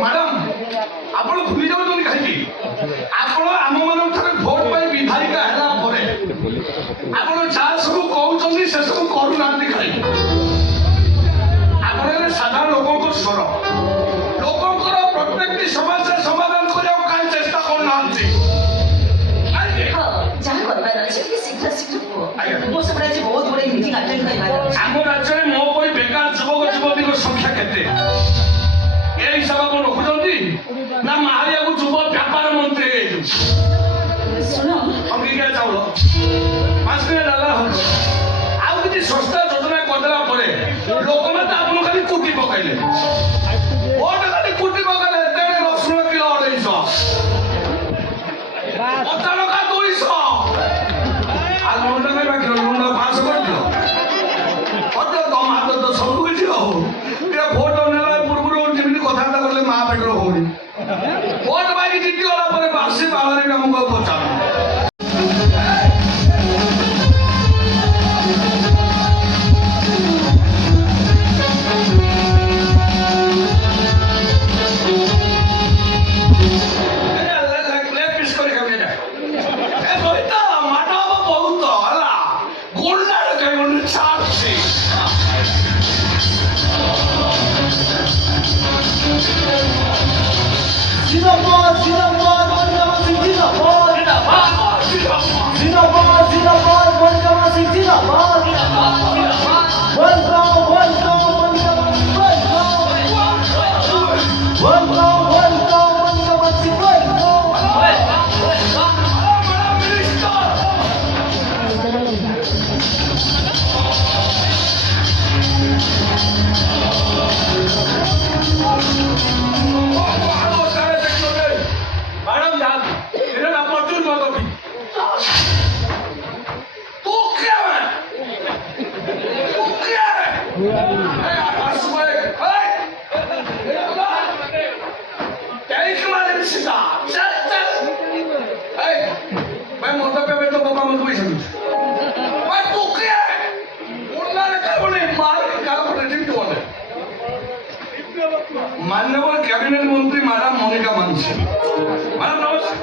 ମ୍ୟାଡାମ ଆପଣ ଭୁଲି ଯାଉଛନ୍ତି କାହିଁକି? ଆପଣ ଆମମାନଙ୍କଠାରେ ଭୋଟ ପାଇଁ ବିଧାୟିକା ହେଲା ପରେ ଆପଣ ଯାହା ସବୁ କହୁଛନ୍ତି ସେ ସବୁ କରୁନାହାନ୍ତି କାହିଁକି? ଆପଣ ହେଲେ ସାଧାରଣ ଲୋକଙ୍କ ସ୍ୱର, ଲୋକଙ୍କର ପ୍ରତ୍ୟେକଟି ସମସ୍ୟା ସମାଧାନ କରିବାକୁ କାହିଁ ଚେଷ୍ଟା କରୁନାହାନ୍ତି? ଯାହା କରିବାର ଅଛି ଶୀଘ୍ର ଶୀଘ୍ର କୁହ। ମୋ ସେପଟେ ଆଜି ବହୁତ ଗୁଡ଼େ ମିଟିଂ ଆଟେଣ୍ଡ କରିବାର ଅଛି। ଆମ ରାଜ୍ୟରେ ମୋ ପରି ବେକାର ଯୁବକ ଯୁବତୀଙ୍କ ସଂଖ୍ୟା କେତେ? ଏ ହିସାବ ଆପଣ ରଖୁଛନ୍ତି ନା ମାହାଳିଆକୁ ଯୁବ ବ୍ୟାପାର ମନ୍ତ୍ରୀ ହେଇଯାଇଛି? ଶୁଣ, ଅଙ୍ଗିକା ଚାଉଳ ମାସରେ ଡାଲା ହବ ଆଉ କିଛି ଶସ୍ତା ଯୋଜନା କରିଦେଲା ପରେ ଲୋକମାନେ ଆପଣ ଖାଲି କୁଟି ପକାଇଲେ, ଭୋଟ ଖାଲି କୁଟି ପକାଇଲେ। ତେଣୁ ରସୁଣ କିଲୋ 250, ଅଦା ଟଙ୍କା 200, ଆଉ ଲୁଣ ଟଙ୍କା ବାକି ଲୁଣ 500 କରିଦିଅ। ଅଦା ତମ ହାତ ତ ସବୁ କିଛି ହଉ ଟିକେ ଭୋଟ ନେଲା ପୂର୍ବରୁ ଯେମିତି କଥାବାର୍ତ୍ତା କଲେ ମା ପେଟର ହଉନି। ଭୋଟ ବାକି ଜିତି ଗଲା ପରେ ବାସି ବାହାରେ ଆମକୁ ଆଉ ପଚାରୁ माननीय कैबिनेट मंत्री मैडम मोनिका मांझी। मैडम नमस्कार।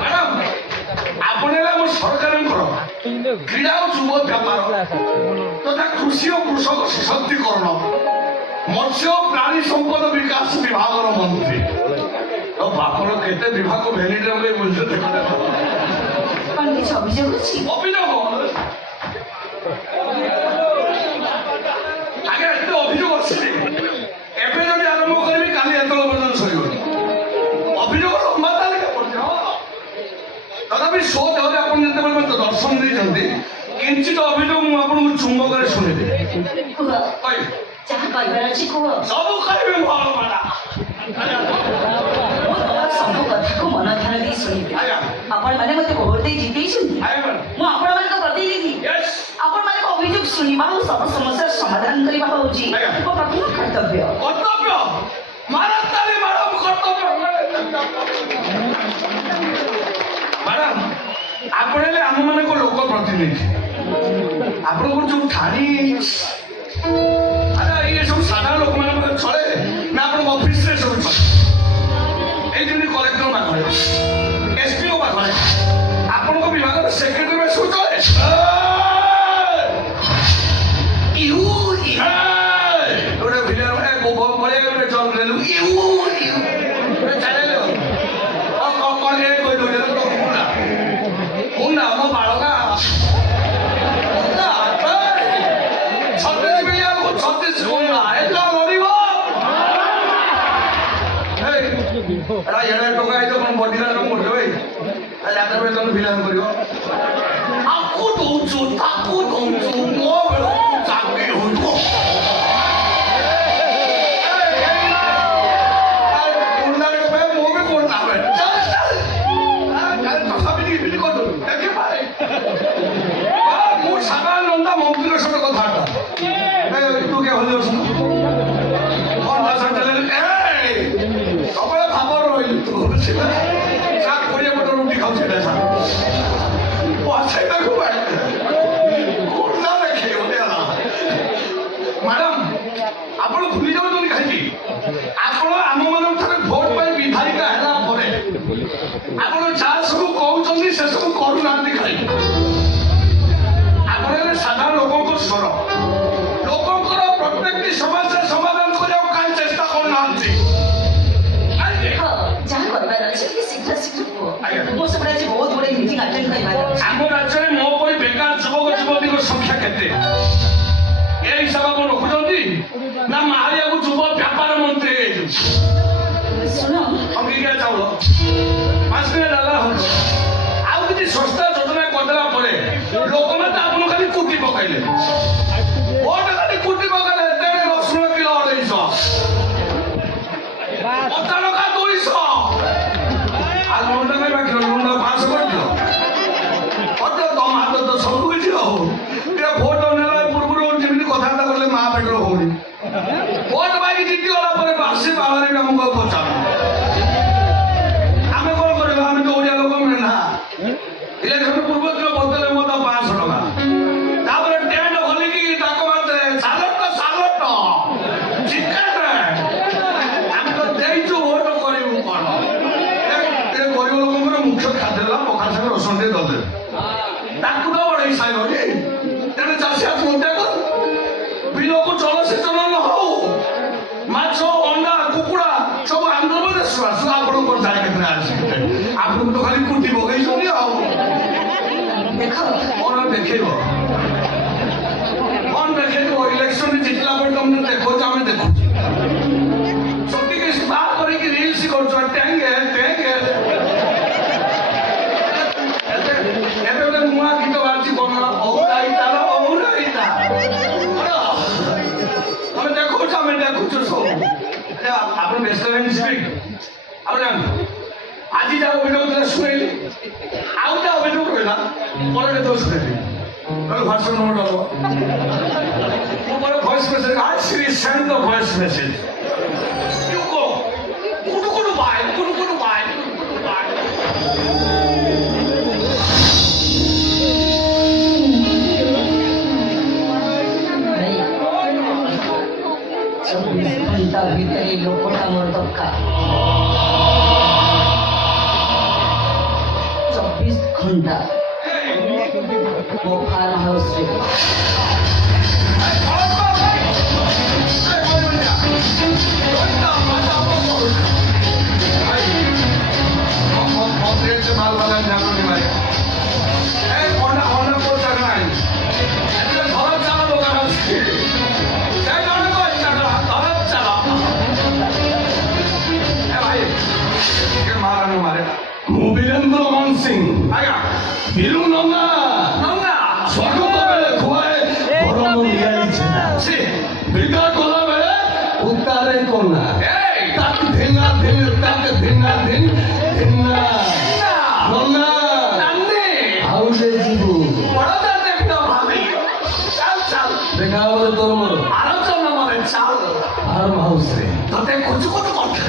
मैडम आपने मो सरकार क्रीड़ा और युव व्यापार तथा कृषि और कृषक सशक्तिकरण मत्स्य और प्राणी संपद विकास विभाग मंत्री तो बापर केते विभाग को भेनिटे बोले बुझे देखो अभियोग अभियोग आगे एत अभियोग अच्छी एवं जब आरंभ करी काली एत पर्यटन सर अभियोग लंबा तालिका तथापि शो देहरे आप दर्शन देते किंचित अभियोग मुझे चुंबक शुणी सब कहे ସବୁ କଥାକୁ ମନ ଧ୍ୟାନ ଦେଇ ଶୁଣିବେ। ଆପଣମାନେ ମୋତେ ଭୋଟ ଦେଇ ଜିତେଇଛନ୍ତି। ମୁଁ ଆପଣମାନଙ୍କ ପ୍ରତିନିଧି। ଆପଣମାନଙ୍କ ଅଭିଯୋଗ ଶୁଣିବା ଓ ସବୁ ସମସ୍ୟାର ସମାଧାନ କରିବା ହେଉଛି ମୋ ପ୍ରଥମ କର୍ତ୍ତବ୍ୟ। କର୍ତ୍ତବ୍ୟ ମାରାତାଳି ମ୍ୟାଡମ କର୍ତ୍ତବ୍ୟ। ମ୍ୟାଡମ ଆପଣ ହେଲେ ଆମମାନଙ୍କ ଲୋକ ପ୍ରତିନିଧି। ଆପଣଙ୍କର ଯୋଉ ଠାଣି ଆରେ ଇଏ ସବୁ ସାଧାରଣ ଲୋକମାନଙ୍କ ଚଳେ ନା ଆପଣଙ୍କ ଅଫିସରେ ସବୁ ଚଳେ? এই জন্য কলেক্টর পাখে এসপিও পাখে আপনার বিভাগের সেক্রেটারি সব চলে গোটে ভিলেন বড়ে গোটে জল নেলু চালে কলে কই দৌড়ে তো হুনা মো বাড়কা ছত্রিশ মিলিয়ন 36 হুনা এটা লড়িব এরা এড়ে টোকা এই যখন বডিগার্ড করতে ভাই আর যাত্রা বেশ তখন ভিলান করিব আকু দৌছু মো বেল চাকরি হইব সাধারণ নন্দা মন্ত্রীর সাথে কথা তু কে হলে সবাই খাবার রইল তো শাক করিয়ে মতো রুটি খাও সেটা শাক পয়সাটা খুব না রেখে ওটা ଭୁଲି ଯାଉଛନ୍ତି କାହିଁକି? ଆପଣ ଆମମାନଙ୍କଠାରେ ଭୋଟ ପାଇଁ ବିଧାୟିକା ହେଲା ପରେ ଆପଣ ଯାହା ସବୁ କହୁଛନ୍ତି ସେ ସବୁ କରୁନାହାନ୍ତି କାହିଁକି? ଆପଣ ହେଲେ ସାଧାରଣ ଲୋକଙ୍କ ସ୍ୱର, ଲୋକଙ୍କର ପ୍ରତ୍ୟେକଟି ସମସ୍ୟା ସମାଧାନ କରିବାକୁ କାହିଁ ଚେଷ୍ଟା କରୁନାହାନ୍ତି? କାହିଁକି? ହଁ, ଯାହା କରିବାର ଅଛି ଟିକେ ଶୀଘ୍ର ଶୀଘ୍ର କୁହ। ଆଜ୍ଞା। ମୋ ସେପଟେ ଆଜି ବହୁତ ଗୁଡ଼େ ମିଟିଂ ଆଟେଣ୍ଡ କରିବାର ଅଛି। ଆମ ରାଜ୍ୟରେ ମୋ ପରି ବେକାର ଯୁବକ ଯୁବତୀଙ୍କ ସଂଖ୍ୟା କେତେ? ଏ ହିସାବ ଆପଣ ରଖୁଛନ୍ତି ନା ମାହାଳିଆକୁ ଯୁବ ବ୍ୟାପାର ମନ୍ତ୍ରୀ ହେଇଯାଇଛି? ଶୁଣ, ଅଙ୍ଗିକା ଚାଉଳ ମାସରେ ଡାଲା ହଉଛି ଆଉ କିଛି ଶସ୍ତା ଯୋଜନା କରିଦେଲା ପରେ ଲୋକମାନେ ତ ଆପଣ ଖାଲି କୁଟି ପକାଇଲେ, ଭୋଟ ଖାଲି କୁଟି ପକାଇଲେ। ତେଣୁ ରସୁଣ କିଲୋ 250, ଅଦା ଟଙ୍କା 200, ଆଉ ଲୁଣ ଟଙ୍କା ବାକି ଲୁଣ 500 କରିଦିଅ। ଅଦ ତମ ହାତ ତ ସବୁ କିଛି ହଉ ଟିକେ ଭୋଟ ନେଲା ପୂର୍ବରୁ ଯେମିତି କଥାବାର୍ତ୍ତା କଲେ ମା ପେଟର ହଉନି, ଭୋଟ ପାଇକି ଜିତି ଗଲା ପରେ ବାସି ବାହାରେ ଆମକୁ ଆଉ ପଚାରୁ ଆମେ କଣ କରିବା? ଆମେ ତ ଓଡ଼ିଆ ଲୋକ ମେଣ୍ଢା। ଇଲେକ୍ସନ ପୂର୍ବ ଦିନ ବଦଲେ ମତ 500 ଟଙ୍କା, ତାପରେ ଟେଣ୍ଟ ଖୋଲିକି ଡାକ ମାରିଦେଲେ ସାଲଟ ସାଲଟ ଚିକେନ। ଆମେ ତ ଦେଇଛୁ, ଭୋଟ କରିବୁ କଣ? ଏ ଗରିବ ଲୋକଙ୍କର ମୁଖ୍ୟ ଖାଦ୍ୟ ହେଲା ପଖାଳ ସାଙ୍ଗେ ରସୁଣ ଟିକେ ଦଦେବେ, ତାକୁ ତ ବଢେଇ ସାଇବନି। ତେଣୁ ଚାଷୀ ଆତ୍ମହତ୍ୟା କରୁ, ବିଲକୁ ଜଳସେଚନ ନ ହଉ, ମାଛ ଅଣ୍ଡା କୁକୁଡ଼ା ସବୁ ଆନ୍ଧ୍ରପ୍ରଦେଶରୁ ଆସୁ। ଆପଣଙ୍କର ଯାଏ କେତେ ଅଛି? ଆପଣଙ୍କୁ ତ ଖାଲି କୁଟି ପକେଇଛନ୍ତି ଆଉ। ଦେଖ କଣ ଦେଖେଇବ? କଣ ଦେଖେଇବ? ଇଲେକ୍ସନ ଜିତିଲା ପରେ ତମେ ଦେଖୁଛ, ଆମେ ଦେଖୁଛୁ। ସଠିକ ସ୍ପା କରିକି ରିଲ୍ସ କରୁଛ, ଟେଙ୍ଗେ ଟେଙ୍ଗେ। ଏବେ ଗୋଟେ ନୂଆ ଗୀତ ବାହାରିଛି, କଣ ଔରାଇତାର ଔରାଇତା। ଆମେ ଦେଖୁଛୁ, ଆମେ ଦେଖୁଛୁ ସବୁ। ଆପଣ ବ୍ୟସ୍ତ ହେଇଯିବେ ଆଉ ଜାଣନ୍ତୁ, ଆଜି ଯାହା ଅଭିଯୋଗ ଥିଲା ଶୁଣେଇଲି, ଆଉ ଯାହା ଅଭିଯୋଗ ରହିଲା ପରେ କେତେବେଳେ ଶୁଣେଇଲି। ନହେଲେ ହ୍ୱାଟ୍ସଆପ୍ ନମ୍ବର ଦବ, ମୁଁ ପରେ ଭଏସ୍ ମେସେଜ ଆସି send the voice message. You go. କୁଟୁ କୁଟୁ ବାଏ, କୁଟୁ କୁଟୁ ବାଏ, କୁଟୁ କୁଟୁ ବାଏ। ଭାଇ, 24 ଘଣ୍ଟା ଭିତରେ এই ଲୋକଟା ମୋର ଦରକାର। 24 ଘଣ୍ଟା ମୋ ଫାର୍ମ ହାଉସରେ। ମୁଁ ବୀରେନ୍ଦ୍ର ମାନ ସିଂ। ଆଜ୍ଞା ବିଲୁ ନନା ନନା ସ୍ୱାଗତ ବେଳେ ଖୁଆଏ ଗରମ ନିଆଇଛି ସେ ବିଦା କଲା ବେଳେ ଉତାରେ କନା ତାକୁ ଧିନା ଧିନ ତାକୁ ଧିନା ଧିନ ଧିନା ନନା ନାନି ଆଉ ଯେ ଯିବୁ ବড়দা দেখতে ভাবি চাল চাল দেখা হবে তোর মোর আলোচনা মরে চাল আর হাউসে তোতে কুচু কুচু করতে